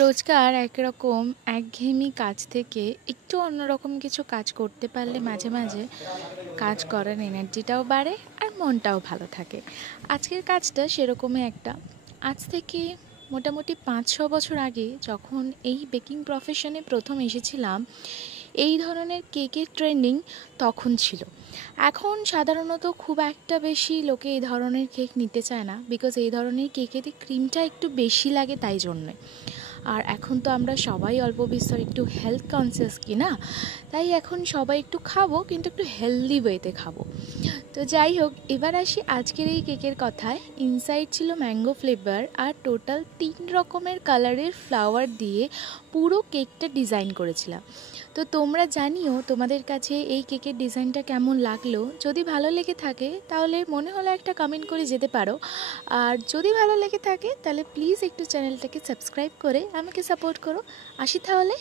রোজকার একরকম একঘেয়েমি কাজ থেকে একটু অন্যরকম কিছু কাজ করতে পারলে মাঝে মাঝে কাজ করার এনার্জিটাও বাড়ে আর মনটাও ভালো থাকে। আজকের কাজটা সেরকমই একটা। আজ থেকে মোটামুটি 5-6 বছর আগে যখন এই বেকিং প্রফেশনে প্রথম এসেছিলাম, এই ধরনের কেকের ট্রেন্ডিং তখন ছিল। এখন সাধারণত খুব একটা বেশি লোকে এই ধরনের কেক নিতে চায় না, বিকজ এই ধরনের কেকেতে ক্রিমটা একটু বেশি লাগে তাই জন্যে। আর এখন তো আমরা সবাই অল্প বিস্তর একটু হেলথ কনসিয়াস কি না, তাই এখন সবাই একটু খাবো কিন্তু একটু হেলদি ওয়েতে খাবো। তো যাই হোক, এবার আসি আজকের এই কেকের কথায়। ইনসাইড ছিল ম্যাঙ্গো ফ্লেভার আর টোটাল 3 রকমের কালারের ফ্লাওয়ার দিয়ে পুরো কেকটা ডিজাইন করেছিলাম। তো তোমরা জানিও তোমাদের কাছে এই কেকের ডিজাইনটা কেমন লাগলো। যদি ভালো লেগে থাকে তাহলে মনে হলো একটা কমেন্ট করে যেতে পারো। আর যদি ভালো লেগে থাকে তাহলে প্লিজ একটু চ্যানেলটাকে সাবস্ক্রাইব করে আমাকে সাপোর্ট করো। আসি তাহলে।